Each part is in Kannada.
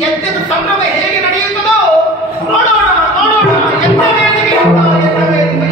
ಯಜ್ಞದ ಸಂಭ್ರಮ ಹೇಗೆ ನಡೆಯುತ್ತದೋ ನೋಡೋಣ ನೋಡೋಣ. ಯಜ್ಞ ವೇದಿಕೆ ಯಜ್ಞ ವೇದಿಕೆ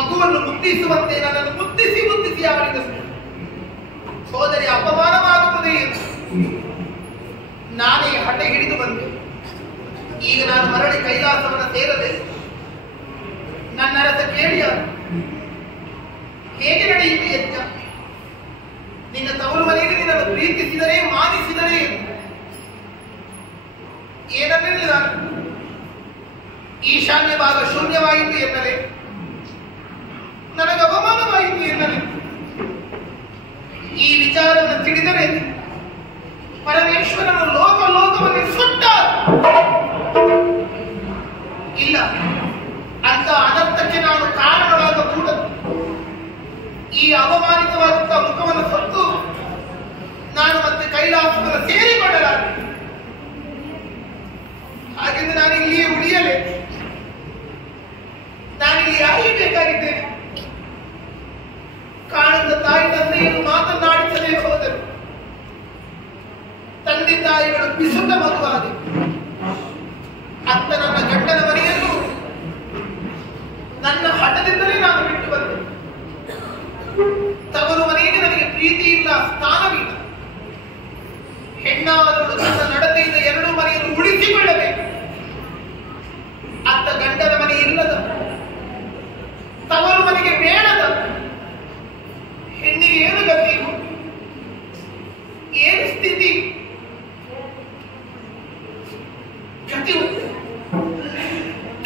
ಮಗುವನ್ನು ಮುದ್ದಿಸುವಂತೆ ನನ್ನನ್ನು ಮುದ್ದಿಸಿ ಮುದ್ದಿಸಿ ಆಡಿದನು. ಸೋದರಿ ಅಪಮಾನವಾಗುತ್ತದೆ ಎಂದು ನಾನೇ ಹಠ ಹಿಡಿದು ಬಂದೆ. ಈಗ ನಾನು ಮರಳಿ ಕೈಲಾಸವನ್ನು ಸೇರದೆ ನನ್ನ ರಥ ಕೇಳಿಯ ಹೇಗೆ ನಡೆಯಿತು ಯಜ್ಞ? ನಿನ್ನ ತವರು ಮನೆಯಲ್ಲಿ ನಿನ್ನನ್ನು ಪ್ರೀತಿಸಿದರೆ ಮಾನಿಸಿದರೆ ಏನನ್ನೇ ನಾನು ಈಶಾನ್ಯ ಭಾಗ ಶೂನ್ಯವಾಯಿತು ಎನ್ನಲೇ, ನನಗೆ ಅವಮಾನವಾಯಿತು ಎನ್ನಲೇ. ಈ ವಿಚಾರವನ್ನು ತಿಳಿದರೆ ಪರಮೇಶ್ವರನು ಲೋಕವನ್ನು ಸುಟ್ಟ ಇಲ್ಲ ಅಂತ ಅನರ್ಥಕ್ಕೆ ನಾನು ಕಾರಣವಾಗಕೂಡದು. ಈ ಅವಮಾನಿತವಾದಂತಹ ಮುಖವನ್ನು ಹೊತ್ತು ನಾನು ಮತ್ತೆ ಕೈಲಾಸವನ್ನು ಸೇರಿಕೊಳ್ಳಲಾರೆ. ಹಾಗೆಂದು ನಾನು ಇಲ್ಲಿಯೇ ಉಳಿಯಲೇ? ನಾನಿಲ್ಲಿ ಯಾರಿಗೆ ಬೇಕಾಗಿದ್ದೇನೆ? ಕಾಣದ ತಾಯಿ ತಂದೆಯನ್ನು ಮಾತನಾಡಿಸಲೇ ಹೋದರು. ತಂದೆ ತಾಯಿಗಳು ಬಿಸುಟ ಮಗುವಾದೆ. ಅತ್ತ ನನ್ನ ಗಂಡನ ಮನೆಯನ್ನು ನನ್ನ ಹಠದಿಂದಲೇ ನಾನು ಬಿಟ್ಟು ಬಂದೆ. ತವರು ಮನೆಯಲ್ಲಿ ನನಗೆ ಪ್ರೀತಿ ಇಲ್ಲ, ಸ್ಥಾನವಿಲ್ಲ. ಹೆಣ್ಣಾದವಳು ನನ್ನ ನಡತೆಯಿಂದ ಎರಡೂ ಮನೆಯನ್ನು ಉಳಿಸಿಕೊಳ್ಳಬೇಕು. ಅತ್ತ ಗಂಡನ ಮನೆ ಇಲ್ಲದ, ತವರು ಮನೆಗೆ ಬೇಡದ ಹೆಣ್ಣಿಗೆ ಏನು ಗತಿ, ಏನು ಸ್ಥಿತಿ?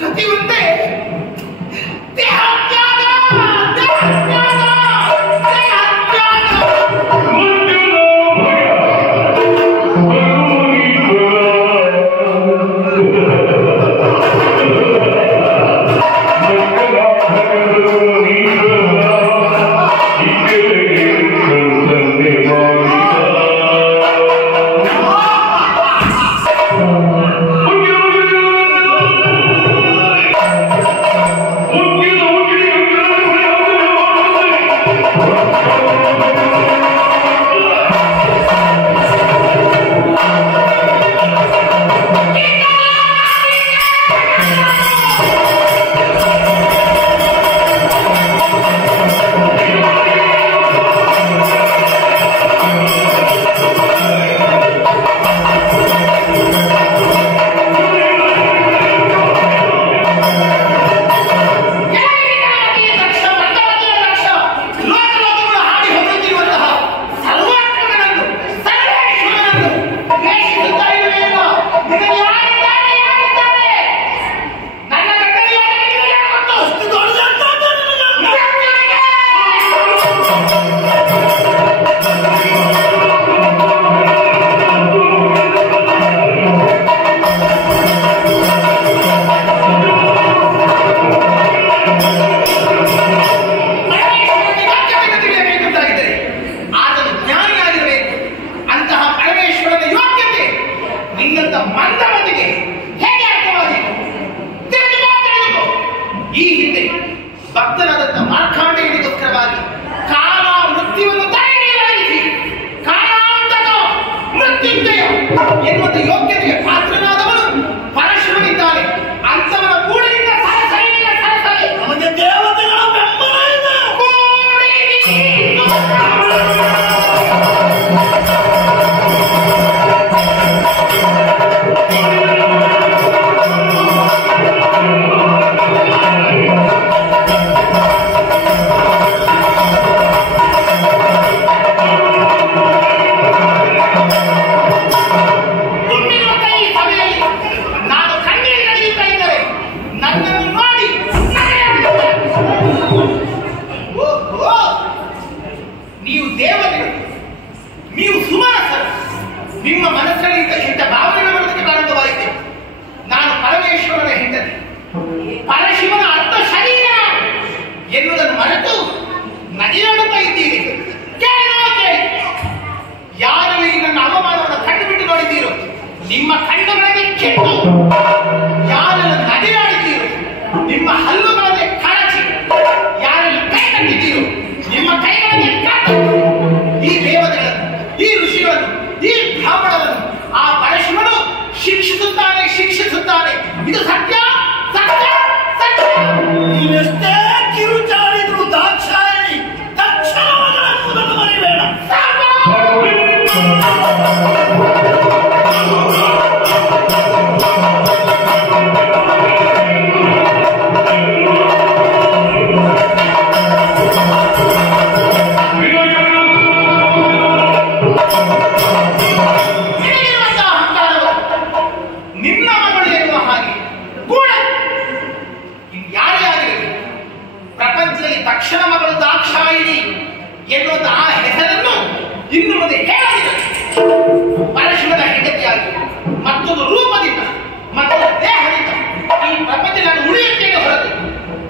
ಗತಿ ಒಂದೇ, ಎನ್ನುವಂತ ಯೋಗ್ಯತೆಗೆ ಪಾತ್ರನಾದವನು ಪರಶುವನಿದ್ದಾನೆ. ಅಂತವನ ಕೂಡಲಿಂದ ಸರಸರಿ ನಮಗೆ ದೇವತೆಗಳ ಬೆಂಬಲ ಇದೆ. ನೀವು ದೇವತೆಗಳು, ನೀವು ಸುಮನಸರು. ನಿಮ್ಮ ಮನಸ್ಸಲ್ಲಿ ಇಂಥ ಭಾವನೆಗಳ ಬರೋದಕ್ಕೆ ಪ್ರಾರಂಭವಾಯಿತು. ನಾನು ಪರಮೇಶ್ವರನ ಹೆಂಡತಿ, ಪರಶಿವನ ಅರ್ಥ ಶರೀರ ಎನ್ನುವುದನ್ನು ಮರೆತು ನಗೆಯಾಡುತ್ತಾ ಇದ್ದೀರಿ. ಯಾರಲ್ಲಿ ನನ್ನ ಅವಮಾನವನ್ನು ಕಂಡು ಬಿಟ್ಟು ನೋಡಿದ್ದೀರೋ ನಿಮ್ಮ ಕಣ್ಣುಗಳಲ್ಲಿ ಕೆಟ್ಟು, ಯಾರೆಲ್ಲ ನಗೆಯಾಡಿದ್ದೀರೋ ನಿಮ್ಮ ಹಲ್ಲುಗಳಲ್ಲಿ ಕಳಚಿ, ಯಾರೆಲ್ಲ ಕೈ ಕಟ್ಟಿದ್ದೀರೋ ನಿಮ್ಮ ಕೈಗಳಲ್ಲಿ ಕಾಟು. ಈ ದೇವತೆಗಳನ್ನು, ಈ ಋಷಿಗಳನ್ನು, ಈ ಬ್ರಾಹ್ಮಣರನ್ನು ಆ ಪರಶಿವನು ಶಿಕ್ಷಿಸುತ್ತಾನೆ. ಇದು ಸತ್ಯ, ಸತ್ಯ, ಸತ್ಯ. ನೀವೆಷ್ಟೇ ಕಿರುಚಾರ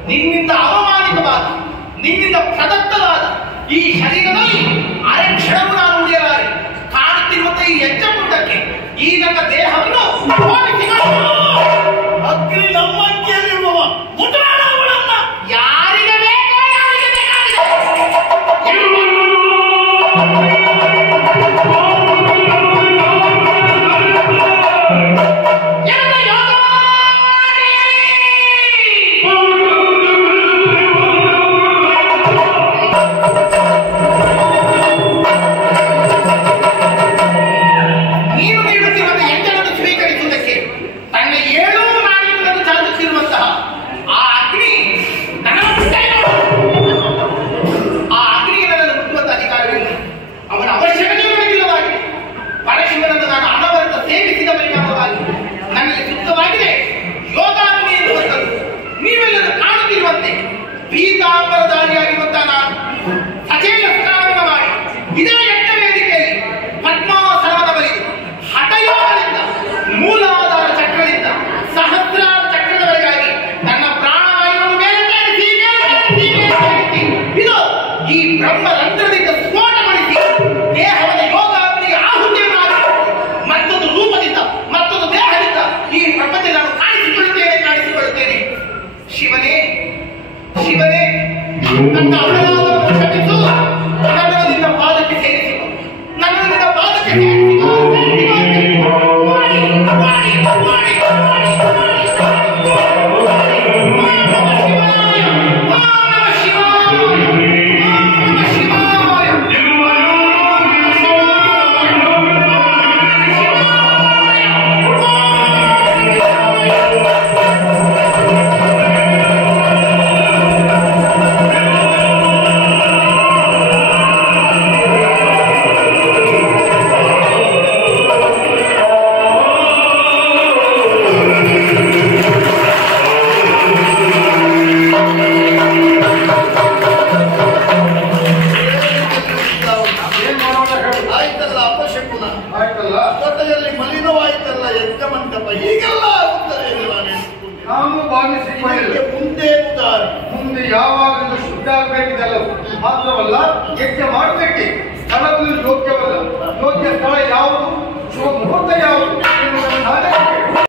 ನಿನ್ನಿಂದ ಅವಮಾನಿತವಾದ, ನಿನ್ನಿಂದ ಪ್ರದತ್ತವಾದ ಈ ಶರೀರದಲ್ಲಿ ಅರೆ ಕ್ಷಣವು ನಾನು ಉಳಿಯಲಾರೆ. ಕಾಣುತ್ತಿರುವಂತ ಈ ಹೆಜ್ಜೆಪುಟ್ಟಕ್ಕೆ ಈ ನನ್ನ ದೇಹವನ್ನು ಅಗ್ನಿ ನಮ್ಮ ಅಂಕಿಯಲ್ಲಿರುವವ ಮುಟುರಾಡವಳನ್ನ ಯಾರಿಗೆ ಬೇಕೋ ಯಾರಿಗೆ ಬೇಕಾಗಿದೆ ನೀನು ನೀಡುತ್ತಿರುವ ಯಜ್ಞವನ್ನು ಸ್ವೀಕರಿಸುವುದಕ್ಕೆ ತನ್ನ 7 ನಾಡಿಗಳನ್ನು ಚಾಲುತ್ತಿರುವಂತಹ ಆ ಅಗ್ನಿ ಆ ಅಗ್ನಿಗೆ ನನ್ನನ್ನು ಮುಟ್ಟುವಂತ ಅಧಿಕಾರವಿಲ್ಲ. ಅವನ ಅವಶ್ಯಕತೆಯೂ ನನಗಿಲ್ಲವಾಗಿದೆ. ಪರಶಿವನನ್ನು ನಾನು ಅನವರತ ಸೇವಿಸಿದ ಪರಿಣಾಮವಾಗಿ ನನಗೆ ಸಿದ್ಧವಾಗಿದೆ ಯೋಗಾಗ್ನಿ ಎನ್ನುವಂಥದ್ದು. ನೀವೆಲ್ಲರೂ ಕಾಣುತ್ತಿರುವಂತೆ ಪೀತಾಂಬರಧಾರಿಯಾಗಿರುವಂತಹ ನಾನು ಸಜೇಲ ಸ್ನಾನವನ್ನು ಮಾಡಿ ಇದೇ ಯಜ್ಞ ವೇದಿಕೆಯಲ್ಲಿ ಪದ್ಮಾಸನದ ಬಳಿ ಹಠಯೋಗದಿಂದ ಮೂಲಾಧಾರ ಚಕ್ರದಿಂದ ಸಹಸ್ರಾರ ಚಕ್ರದವರೆಗಾಗಿ ನನ್ನ ಪ್ರಾಣವಾಯುವನ್ನು ಮೇಲಕ್ಕೇರಿಸಿ ಇದು ಈ ಬ್ರಹ್ಮರಂಧ್ರದಿಂದ ಸ್ಫೋಟಗೊಳಿಸಿ ದೇಹವನ್ನು ಯೋಗಾಗ್ನಿಗೆ ಆಹುತಿಯನ್ನು ಮಾಡಿ ಮತ್ತೊಂದು ರೂಪದಿಂದ ಮತ್ತೊಂದು ದೇಹದಿಂದ ಈ ಪ್ರಪಂಚ ನಾನು ಕಾಣಿಸಿಕೊಳ್ಳುತ್ತೇನೆ. ಶಿವನೇ ಶಿವನೇ ನನ್ನ ಅಪರಾಧವನ್ನು ಕ್ಷಮಿಸು. ನನ್ನನ್ನು ನಿನ್ನ ಪಾದಕ್ಕೆ ಸೇರಿಸಿಕೊ. ನನ್ನನ್ನು ನಿನ್ನ ಪಾದಕ್ಕೆ ಸೇರಿಸಿಕೊ. ಆಯ್ತಲ್ಲ ಅಪಶಕುನ ಆಯ್ತಲ್ಲ ಜೊತೆಯಲ್ಲಿ ಮಲಿನವಾಯ್ತಲ್ಲ ಯಜ್ಞ ಮಂಟಪ ಹೀಗೆಲ್ಲ ಆಗುತ್ತದೆ ಎಂದು ನಾನು ಎಣಿಸಿಕೊಂಡೆ. ನಾನು ಭಾವಿಸಿಕೊಳ್ಳಿಲ್ಲ. ಮುಂದೆ ಯಾವಾಗಲೂ ಶುದ್ಧ ಆಗಬೇಕಿದೆಲ್ಲ ಮಾತ್ರವಲ್ಲ, ಯಜ್ಞ ಮಾಡಬೇಕೆ ಸ್ಥಳಗಳು ಯೋಗ್ಯವಲ್ಲ. ಯೋಗ್ಯ ಸ್ಥಳ ಯಾವುದು, ಶುಭ ಮುಹೂರ್ತ ಯಾವುದು